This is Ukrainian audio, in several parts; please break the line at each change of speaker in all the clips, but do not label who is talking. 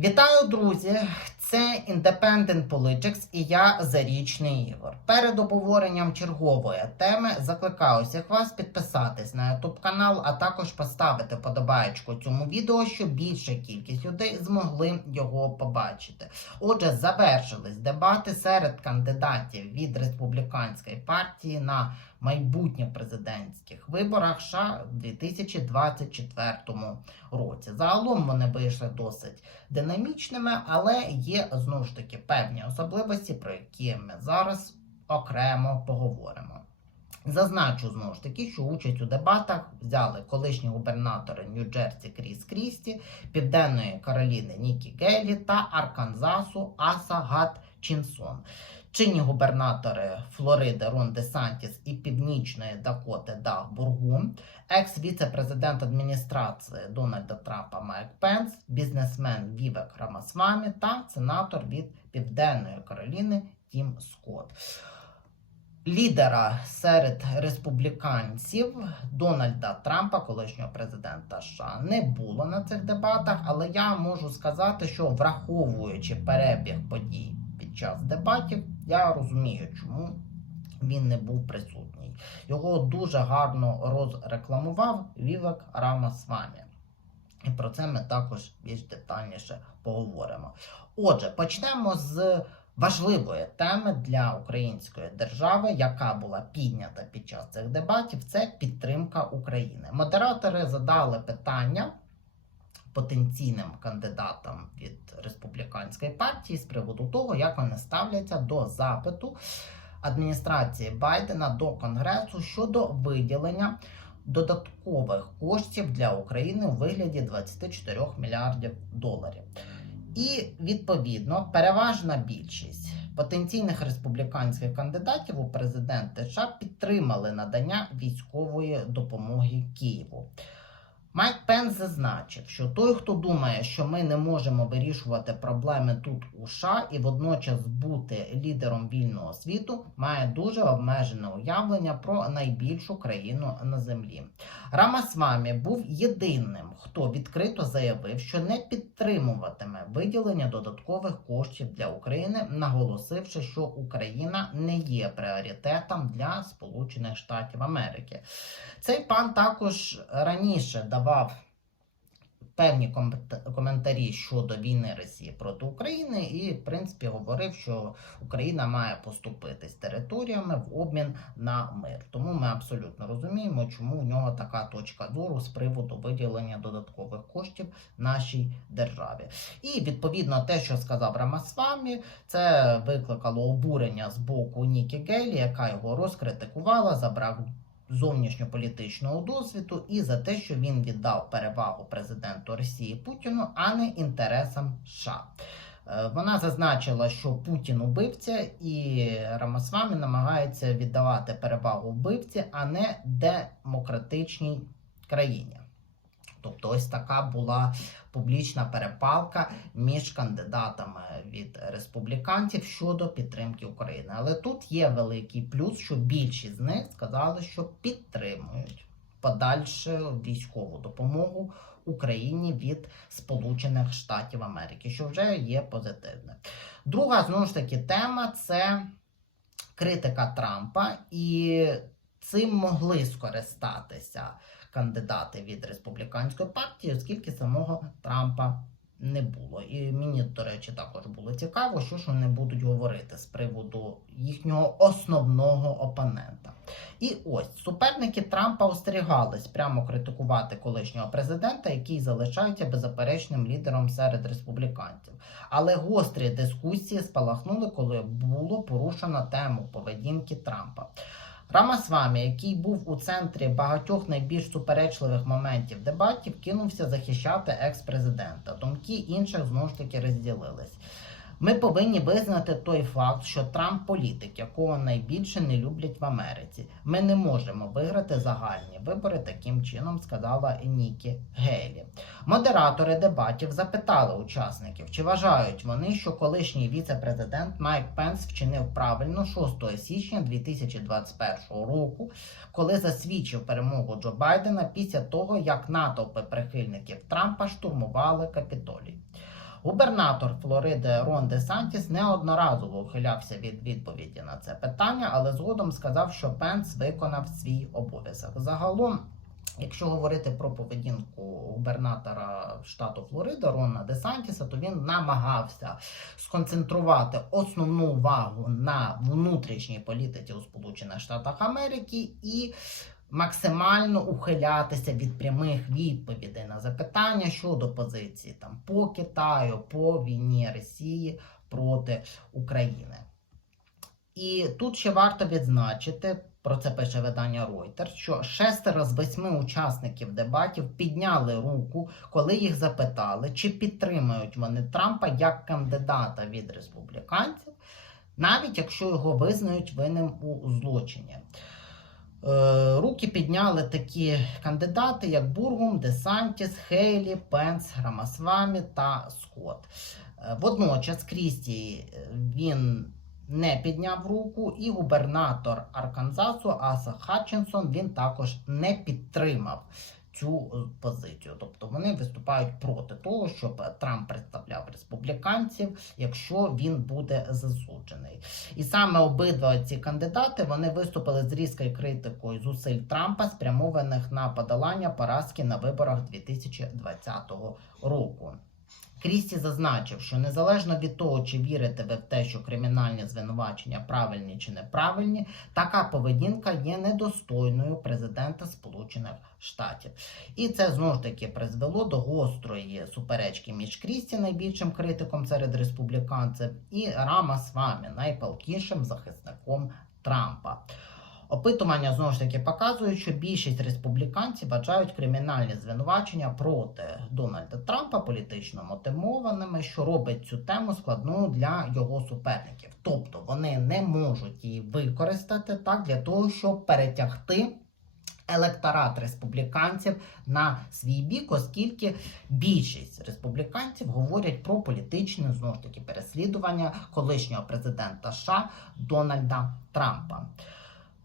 Вітаю, друзі! Це Independent Politics і я Зарічний Ігор. Перед обговоренням чергової теми закликаю всіх вас підписатись на YouTube канал, а також поставити подобаєчку цьому відео, щоб більша кількість людей змогли його побачити. Отже, завершились дебати серед кандидатів від республіканської партії на майбутніх президентських виборах США в 2024 році. Загалом вони вийшли досить динамічними, але є знову ж таки певні особливості, про які ми зараз окремо поговоримо. Зазначу знову ж таки, що участь у дебатах взяли колишні губернатори Нью-Джерсі Кріс Крісті, Південної Кароліни Нікі Гейлі та Арканзасу Аса Гат Чінсон. Чинні губернатори Флориди Рон Де Сантіс і Північної Дакоти Даг Бургун, екс-віце-президент адміністрації Дональда Трампа Майк Пенс, бізнесмен Вівек Рамасвамі та сенатор від Південної Кароліни Тім Скотт. Лідера серед республіканців Дональда Трампа, колишнього президента США, не було на цих дебатах, але я можу сказати, що враховуючи перебіг подій під час дебатів, я розумію, чому він не був присутній. Його дуже гарно розрекламував Вівек Рамасвамі. І про це ми також більш детальніше поговоримо. Отже, почнемо з важливої теми для української держави, яка була піднята під час цих дебатів, це підтримка України. Модератори задали питання потенційним кандидатам від республіканської партії з приводу того, як вони ставляться до запиту адміністрації Байдена до Конгресу щодо виділення додаткових коштів для України у вигляді 24 мільярдів доларів. І відповідно переважна більшість потенційних республіканських кандидатів у президенти США підтримали надання військової допомоги Києву. Майк Пенс зазначив, що той, хто думає, що ми не можемо вирішувати проблеми тут у США і водночас бути лідером вільного світу, має дуже обмежене уявлення про найбільшу країну на землі. Рамасвамі був єдиним, хто відкрито заявив, що не підтримуватиме виділення додаткових коштів для України, наголосивши, що Україна не є пріоритетом для Сполучених Штатів Америки. Цей пан також раніше давав певні коментарі щодо війни Росії проти України, і, в принципі, говорив, що Україна має поступитись територіями в обмін на мир. Тому ми абсолютно розуміємо, чому у нього така точка зору з приводу виділення додаткових коштів нашій державі. І відповідно те, що сказав Рамасвамі, це викликало обурення з боку Нікі Гейлі, яка його розкритикувала за брак зовнішньополітичного досвіду і за те, що він віддав перевагу президенту Росії Путіну, а не інтересам США. Е, Вона зазначила, що Путін убивця, і Рамасвамі намагається віддавати перевагу вбивці, а не демократичній країні. Тобто, ось така була публічна перепалка між кандидатами від республіканців щодо підтримки України. Але тут є великий плюс, що більшість з них сказали, що підтримують подальшу військову допомогу Україні від Сполучених Штатів Америки, що вже є позитивне. Друга знову ж таки тема це критика Трампа, і цим могли скористатися кандидати від республіканської партії, оскільки самого Трампа не було. І мені, до речі, також було цікаво, що ж вони будуть говорити з приводу їхнього основного опонента. І ось суперники Трампа остерігались прямо критикувати колишнього президента, який залишається беззаперечним лідером серед республіканців. Але гострі дискусії спалахнули, коли було порушено тему поведінки Трампа. Рамасвамі, який був у центрі багатьох найбільш суперечливих моментів дебатів, кинувся захищати екс-президента. Думки інших знову ж таки розділились. Ми повинні визнати той факт, що Трамп політик, якого найбільше не люблять в Америці. Ми не можемо виграти загальні вибори таким чином, сказала Нікі Гейлі. Модератори дебатів запитали учасників, чи вважають вони, що колишній віце-президент Майк Пенс вчинив правильно 6 січня 2021 року, коли засвідчив перемогу Джо Байдена після того, як натовпи прихильників Трампа штурмували Капітолій. Губернатор Флориди Рон Де Сантіс неодноразово ухилявся від відповіді на це питання, але згодом сказав, що Пенс виконав свій обов'язок. Загалом, якщо говорити про поведінку губернатора штату Флорида Рона Де Сантіса, то він намагався сконцентрувати основну увагу на внутрішній політиці у Сполучених Штатах Америки і максимально ухилятися від прямих відповідей на запитання щодо позиції там по Китаю, по війні Росії проти України. І тут ще варто відзначити, про це пише видання Reuters, що шестеро з восьми учасників дебатів підняли руку, коли їх запитали, чи підтримують вони Трампа як кандидата від республіканців, навіть якщо його визнають винним у злочині. Е, Руки підняли такі кандидати, як Бургум, Десантіс, Хейлі, Пенс, Рамасвамі та Скотт. Е, Водночас Крісті е, він не підняв руку, і губернатор Арканзасу Аса Хатчинсон він також не підтримав цю е, позицію. Тобто вони виступають проти того, щоб Трамп представляв республіканців, якщо він буде засуджений. І саме обидва ці кандидати вони виступили з різкою критикою зусиль Трампа, спрямованих на подолання поразки на виборах 2020 року. Крісті зазначив, що незалежно від того, чи вірите ви в те, що кримінальні звинувачення правильні чи неправильні, така поведінка є недостойною президента Сполучених Штатів. І це знову ж таки призвело до гострої суперечки між Крісті, найбільшим критиком серед республіканців, і Рамасвамі, найпалкішим захисником Трампа. Опитування знову ж таки показують, що більшість республіканців вважають кримінальні звинувачення проти Дональда Трампа політично мотивованими, що робить цю тему складною для його суперників. Тобто вони не можуть її використати так для того, щоб перетягти. Електорат республіканців на свій бік, оскільки більшість республіканців говорять про політичне знову ж таки переслідування колишнього президента США Дональда Трампа.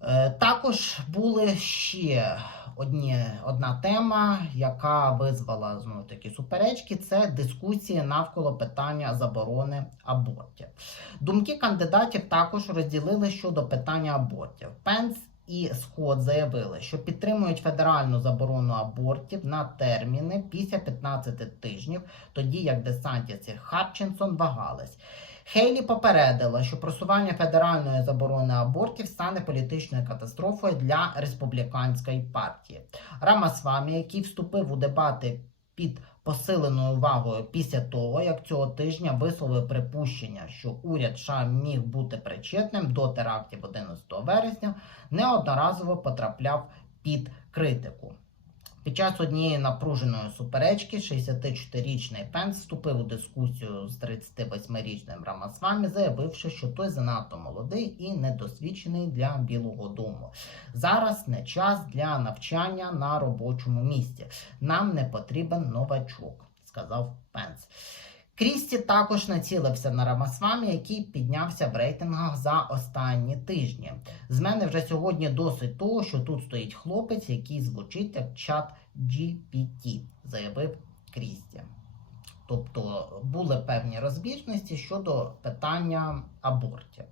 Е, Також були ще одні, одна тема, яка визвала знову таки суперечки. Це дискусії навколо питання заборони абортів. Думки кандидатів також розділили щодо питання абортів. Пенс і Скотт заявили, що підтримують федеральну заборону абортів на терміни після 15 тижнів, тоді як Десантіс і Хатчинсон вагались. Хейлі попередила, що просування федеральної заборони абортів стане політичною катастрофою для республіканської партії. Рамасвамі, який вступив у дебати під посиленою увагою після того, як цього тижня висловив припущення, що уряд США міг бути причетним до терактів 11 вересня, неодноразово потрапляв під критику. Під час однієї напруженої суперечки 64-річний Пенс вступив у дискусію з 38-річним Рамасвамі, заявивши, що той занадто молодий і недосвідчений для Білого Дому. Зараз не час для навчання на робочому місці. Нам не потрібен новачок, сказав Пенс. Крісті також націлився на Рамасвамі, який піднявся в рейтингах за останні тижні. З мене вже сьогодні досить того, що тут стоїть хлопець, який звучить як чат GPT, заявив Крісті. Тобто були певні розбіжності щодо питання абортів.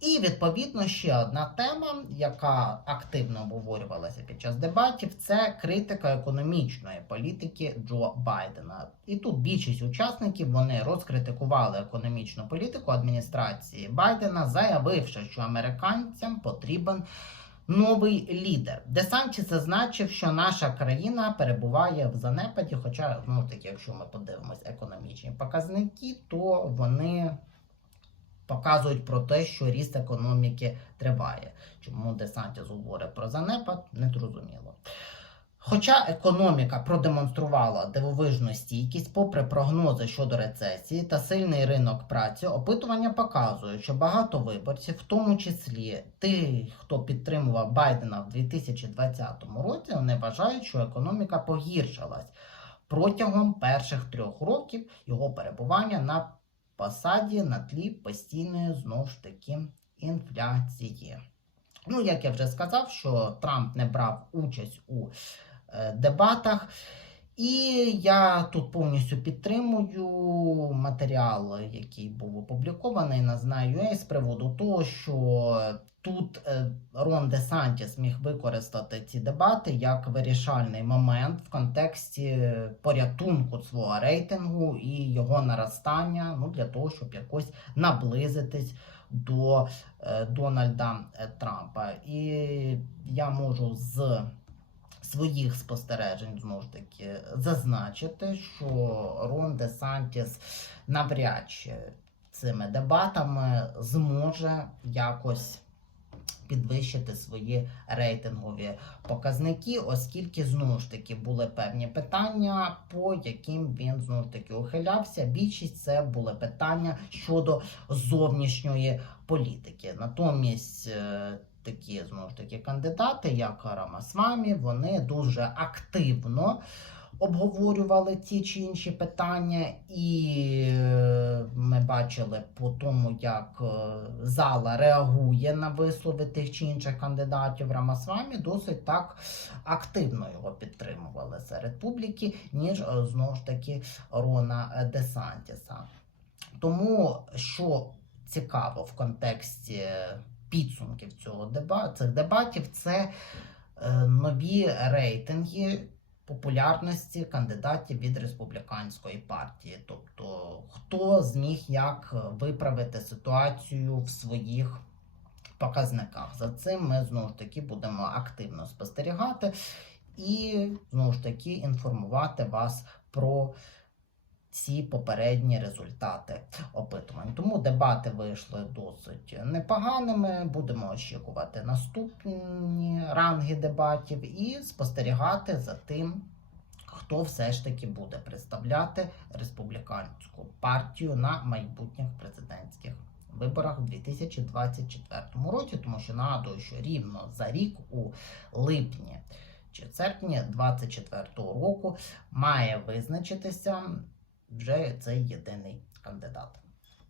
І відповідно ще одна тема, яка активно обговорювалася під час дебатів, це критика економічної політики Джо Байдена. І тут більшість учасників вони розкритикували економічну політику адміністрації Байдена, заявивши, що американцям потрібен. Новий лідер Десанчі зазначив, що наша країна перебуває в занепаді. Хоча, ну таки, якщо ми подивимось економічні показники, то вони показують про те, що ріст економіки триває. Чому Десантіс говорить про занепад, не зрозуміло. Хоча економіка продемонструвала дивовижну стійкість, попри прогнози щодо рецесії та сильний ринок праці, опитування показують, що багато виборців, в тому числі тих, хто підтримував Байдена в 2020 році, вони вважають, що економіка погіршилась протягом перших трьох років його перебування на посаді на тлі постійної знову ж таки інфляції. Ну, як я вже сказав, що Трамп не брав участь у дебатах. І я тут повністю підтримую відеоматеріал, який був опублікований на Знаю.ua з приводу того, що тут е, Рон Де Сантіс міг використати ці дебати як вирішальний момент в контексті порятунку свого рейтингу і його наростання, ну для того, щоб якось наблизитись до е, Дональда е, Трампа. І я можу з своїх спостережень знову ж таки зазначити, що Рон Де Сантіс навряд чи цими дебатами зможе якось підвищити свої рейтингові показники, оскільки знову ж таки були певні питання, по яким він знову ж таки ухилявся. Більшість це були питання щодо зовнішньої політики. Натомість. Такі знову ж таки кандидати, як Рамасвамі, вони дуже активно обговорювали ці чи інші питання, і е, ми бачили по тому, як е, зала реагує на вислови тих чи інших кандидатів Рамасвамі, досить так активно його підтримували серед публіки, ніж е, знову ж таки Рона Десантіса. Тому що цікаво в контексті підсумків цього деба, цих дебатів, це е, нові рейтинги популярності кандидатів від республіканської партії. Тобто, хто зміг як виправити ситуацію в своїх показниках. За цим ми знову ж таки будемо активно спостерігати і знову ж таки інформувати вас про ці попередні результати опитувань. Тому дебати вийшли досить непоганими. Будемо очікувати наступні ранги дебатів і спостерігати за тим, хто все ж таки буде представляти республіканську партію на майбутніх президентських виборах у 2024 році, тому що нагадую, що рівно за рік у липні чи серпні 2024 року має визначитися вже цей єдиний кандидат.